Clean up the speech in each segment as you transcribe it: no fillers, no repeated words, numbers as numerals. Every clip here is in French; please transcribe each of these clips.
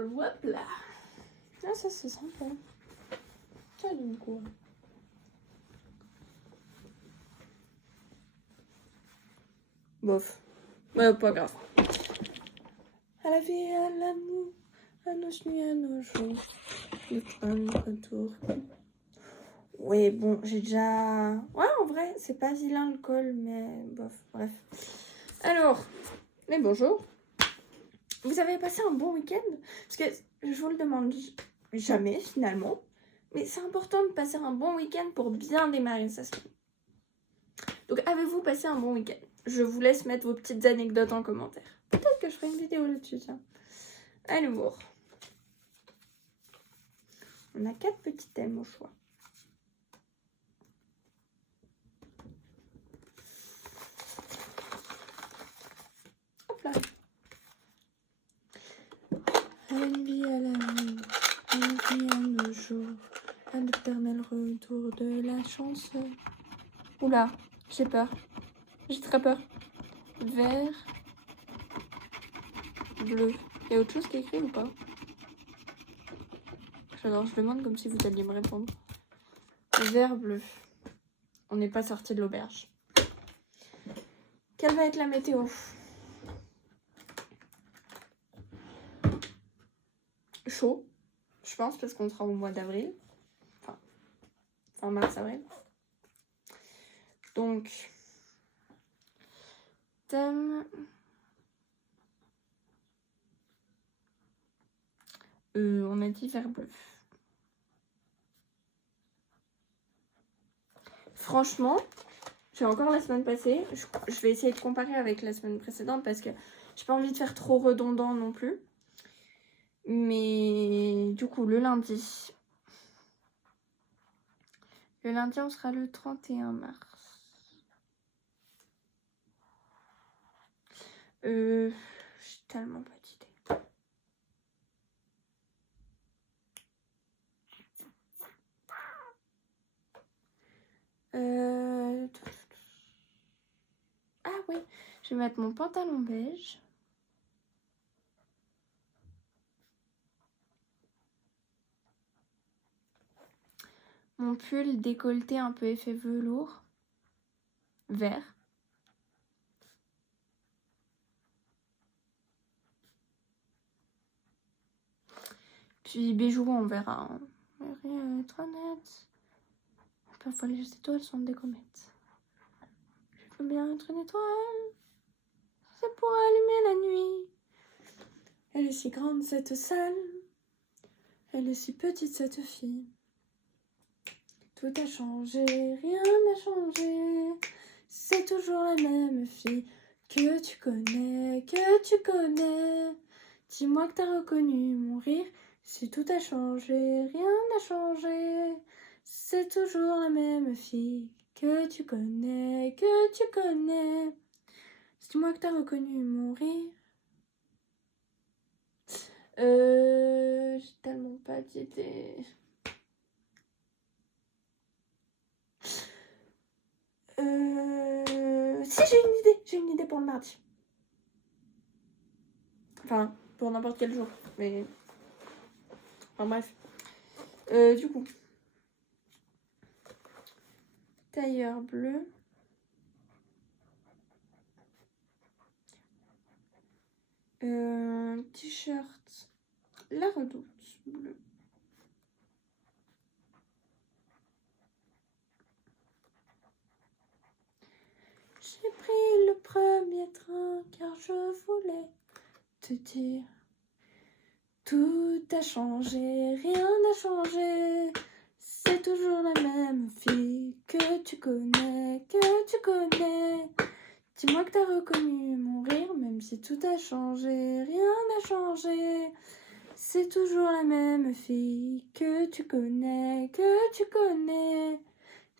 Hop là. Ah, ça c'est sympa. Ça donne quoi? Bof. Ouais, pas grave. À la vie, à l'amour, à nos nuits, à nos jours. Le train de retour. Ouais, bon, j'ai déjà... Ouais, en vrai, c'est pas vilain le col, mais bof, bref. Alors, mais bonjour. Vous avez passé un bon week-end? Parce que je vous le demande jamais, finalement. Mais c'est important de passer un bon week-end pour bien démarrer sa semaine. Donc, avez-vous passé un bon week-end? Je vous laisse mettre vos petites anecdotes en commentaire. Peut-être que je ferai une vidéo là-dessus, tiens. Alors, on a 4 petits thèmes au choix. Hop là. Une vie à l'amour, une vie à nos jours, un éternel retour de la chance. Oula, j'ai peur. J'ai très peur. Vert, bleu. Il y a autre chose qui est écrit ou pas? Alors, je demande comme si vous alliez me répondre. Vert, bleu. On n'est pas sorti de l'auberge. Quelle va être la météo? Chaud, je pense, parce qu'on sera au mois d'avril. Enfin, fin mars-avril. Donc, thème... on a dit vert bleu. Franchement, j'ai encore la semaine passée. Je vais essayer de comparer avec la semaine précédente parce que j'ai pas envie de faire trop redondant non plus. Mais du coup, le lundi, on sera le 31 mars. J'ai tellement pas d'idée. Ah oui, je vais mettre mon pantalon beige. Mon pull décolleté un peu effet velours. Vert. Puis bijoux, on verra. On verra être honnête. Parfois les étoiles sont des comètes. Je veux bien être une étoile. C'est pour allumer la nuit. Elle est si grande cette salle. Elle est si petite cette fille. Tout a changé, rien n'a changé. C'est toujours la même fille que tu connais, que tu connais. Dis-moi que t'as reconnu mon rire. Si tout a changé, rien n'a changé. C'est toujours la même fille que tu connais, que tu connais. Dis-moi que t'as reconnu mon rire. J'ai tellement pas d'idée. Si, j'ai une idée pour le mardi. Enfin, pour n'importe quel jour, mais... Enfin bref. Du coup. Tailleur bleu. T-shirt La Redoute bleu. J'ai pris le premier train car je voulais te dire. Tout a changé, rien n'a changé. C'est toujours la même fille que tu connais, que tu connais. Dis-moi que t'as reconnu mon rire, même si tout a changé, rien n'a changé. C'est toujours la même fille que tu connais, que tu connais.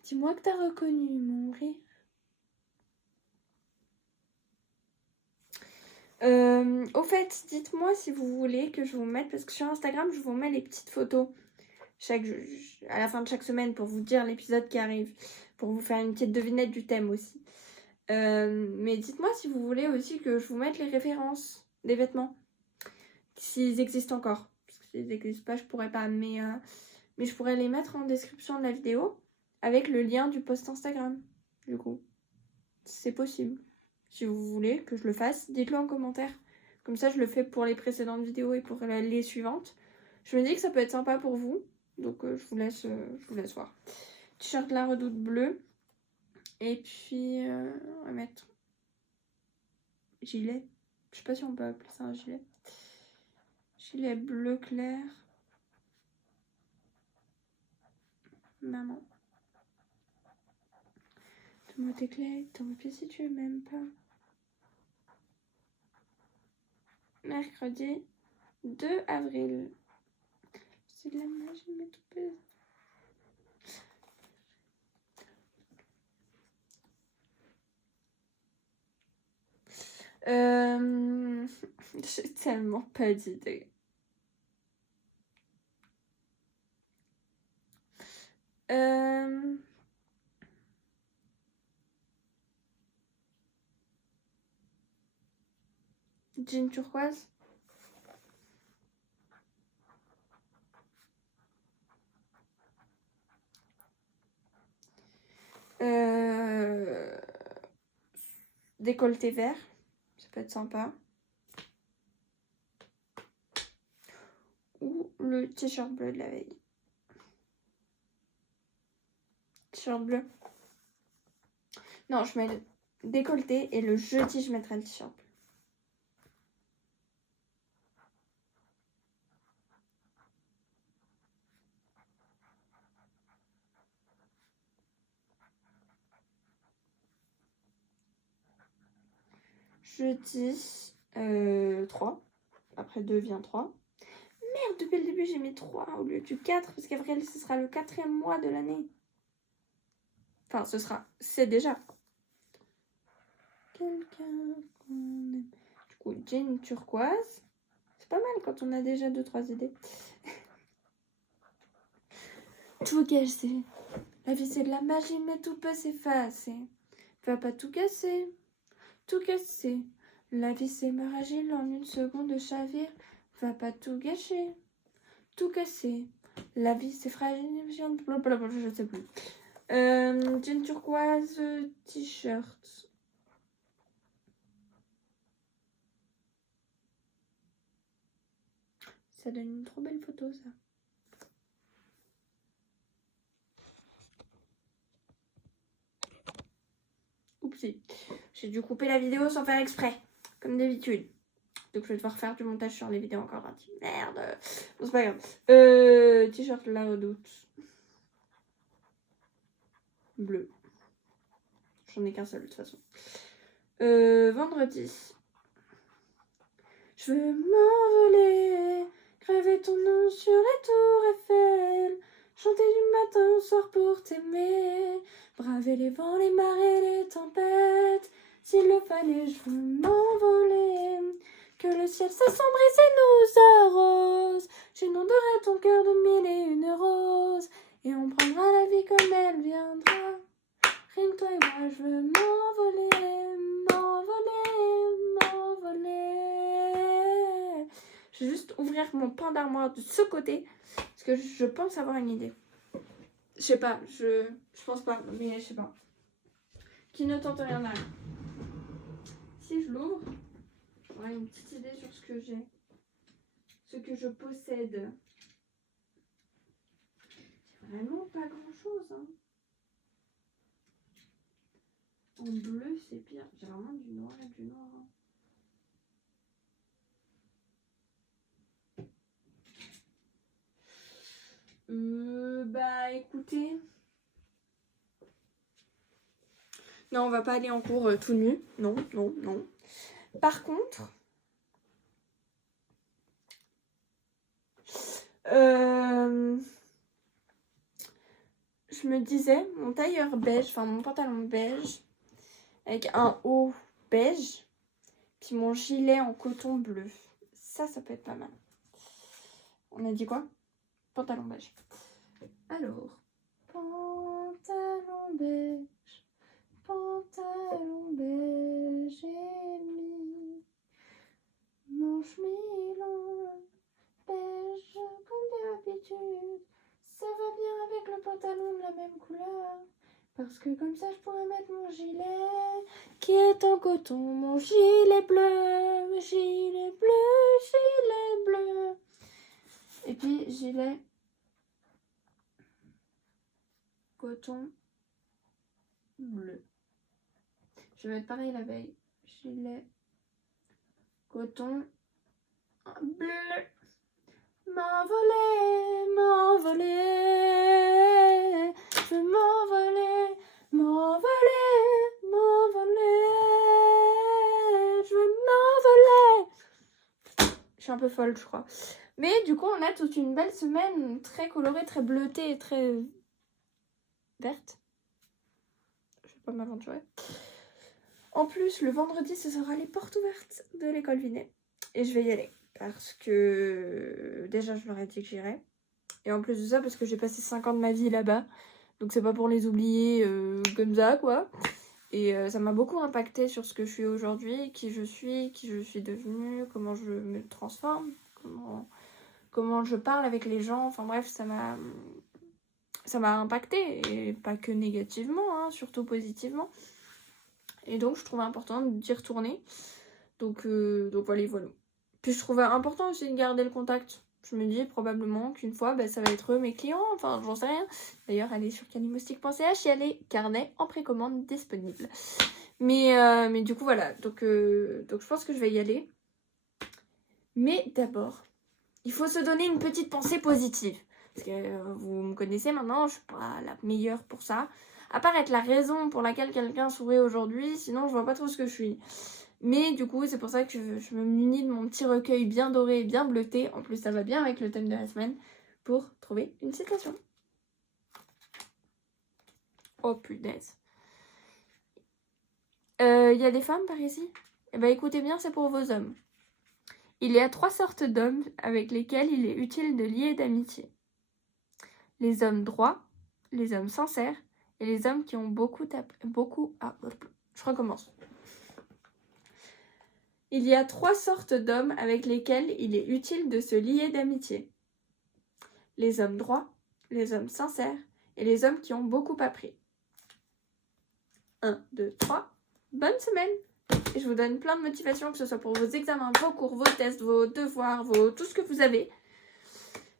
Dis-moi que t'as reconnu mon rire. Au fait, dites-moi si vous voulez que je vous mette, parce que sur Instagram, je vous mets les petites photos à la fin de chaque semaine pour vous dire l'épisode qui arrive, pour vous faire une petite devinette du thème aussi. Mais dites-moi si vous voulez aussi que je vous mette les références des vêtements, s'ils existent encore. s'ils n'existent pas, je pourrais pas. Mais je pourrais les mettre en description de la vidéo avec le lien du post Instagram. Du coup, c'est possible. Si vous voulez que je le fasse, dites-le en commentaire. Comme ça, je le fais pour les précédentes vidéos et pour les suivantes. Je me dis que ça peut être sympa pour vous. Donc, je vous laisse voir. T-shirt La Redoute bleu. Et puis, on va mettre gilet. Je sais pas si on peut appeler ça un gilet. Gilet bleu clair. Maman. Donne-moi tes clés, t'en pied si tu m'aimes pas. Mercredi 2 avril. C'est de la magie, mais tout pèse. J'ai tellement pas d'idée. Jean turquoise. Décolleté vert. Ça peut être sympa. Ou le t-shirt bleu de la veille. T-shirt bleu. Non, je mets le décolleté et le jeudi, je mettrai le t-shirt bleu. Jeudi 3. Après 2 vient 3. Merde, depuis le début, j'ai mis 3 au lieu du 4. Parce qu'avril, ce sera le 4e mois de l'année. Enfin, c'est déjà. Quelqu'un qu'on aime. Du coup, jean turquoise. C'est pas mal quand on a déjà 2-3 idées. Tout casser. La vie, c'est de la magie, mais tout peut s'effacer. Va pas tout casser. Tout casser. La vie, c'est agile en une seconde de chavire. Va pas tout gâcher. Tout casser. La vie, c'est fragile. Je sais plus. Jean turquoise, t-shirt. Ça donne une trop belle photo, ça. Oupsie. J'ai dû couper la vidéo sans faire exprès, comme d'habitude. Donc je vais devoir faire du montage sur les vidéos encore un petit. Merde. Bon, c'est pas grave. T-shirt La Redoute. Bleu. J'en ai qu'un seul de toute façon. Vendredi. Je veux m'envoler, graver ton nom sur les tours Eiffel, chanter du matin au soir pour t'aimer, braver les vents, les marées, les tempêtes. S'il le fallait, je veux m'envoler, que le ciel s'assombrisse et nous arrose. J'inonderai ton cœur de mille et une roses, et on prendra la vie comme elle viendra. Rien que toi et moi, je veux m'envoler, m'envoler, m'envoler. Je vais juste ouvrir mon pan d'armoire de ce côté, parce que je pense avoir une idée. Je sais pas, je pense pas, mais je sais pas. Qui ne tente rien à rien. Si je l'ouvre, j'aurai une petite idée sur ce que j'ai, ce que je possède. C'est vraiment pas grand chose, hein. En bleu, c'est pire. J'ai vraiment du noir et du noir. Bah écoutez. Non, on va pas aller en cours tout nu. Non, non, non. Par contre. Je me disais, mon tailleur beige, enfin mon pantalon beige, avec un haut beige, puis mon gilet en coton bleu. Ça peut être pas mal. On a dit quoi? Pantalon beige. Alors, pantalon beige, j'ai mis manche mi-longue beige. Parce que comme ça, je pourrais mettre mon gilet qui est en coton. Mon gilet bleu, gilet bleu, gilet bleu. Et puis, gilet coton bleu. Je vais mettre pareil la veille. Gilet coton bleu. M'envoler, m'envoler. Je veux m'envoler, m'envoler, m'envoler. Je veux m'envoler. Je suis un peu folle, je crois. Mais du coup, on a toute une belle semaine très colorée, très bleutée, très verte. Je vais pas m'aventurer. En plus, le vendredi, ce sera les portes ouvertes de l'école Vinet. Et je vais y aller. Parce que déjà, je leur ai dit que j'irais. Et en plus de ça, parce que j'ai passé 5 ans de ma vie là-bas. Donc c'est pas pour les oublier comme ça, quoi. Et ça m'a beaucoup impacté sur ce que je suis aujourd'hui, qui je suis devenue, comment je me transforme, comment je parle avec les gens. Enfin bref, ça m'a impacté. Et pas que négativement, hein, surtout positivement. Et donc je trouvais important d'y retourner. Donc voilà. Puis je trouvais important aussi de garder le contact. Je me dis probablement qu'une fois, ça va être eux mes clients, enfin j'en sais rien. D'ailleurs, allez sur calimaustique.ch, il y a les carnets en précommande disponibles. Mais du coup, voilà. Donc je pense que je vais y aller. Mais d'abord, il faut se donner une petite pensée positive. Parce que vous me connaissez maintenant, je suis pas la meilleure pour ça. À part être la raison pour laquelle quelqu'un sourit aujourd'hui, sinon je vois pas trop ce que je suis. Mais du coup, c'est pour ça que je me munis de mon petit recueil bien doré et bien bleuté. En plus, ça va bien avec le thème de la semaine pour trouver une citation. Oh punaise. Il y a des femmes par ici? Eh ben écoutez bien, c'est pour vos hommes. Il y a 3 sortes d'hommes avec lesquels il est utile de lier d'amitié. Les hommes droits, les hommes sincères et les hommes qui ont beaucoup je recommence. Il y a 3 sortes d'hommes avec lesquels il est utile de se lier d'amitié. Les hommes droits, les hommes sincères et les hommes qui ont beaucoup appris. 1, 2, 3. Bonne semaine! Et je vous donne plein de motivation, que ce soit pour vos examens, vos cours, vos tests, vos devoirs, tout ce que vous avez.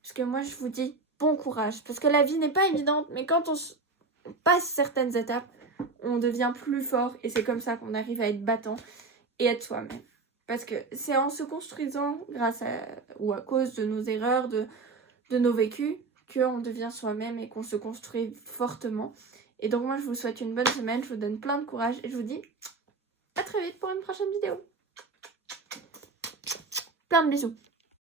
Parce que moi, je vous dis bon courage. Parce que la vie n'est pas évidente, mais quand on passe certaines étapes, on devient plus fort. Et c'est comme ça qu'on arrive à être battant et être soi-même. Parce que c'est en se construisant grâce à ou à cause de nos erreurs, de nos vécus, qu'on devient soi-même et qu'on se construit fortement. Et donc moi, je vous souhaite une bonne semaine, je vous donne plein de courage et je vous dis à très vite pour une prochaine vidéo. Plein de bisous.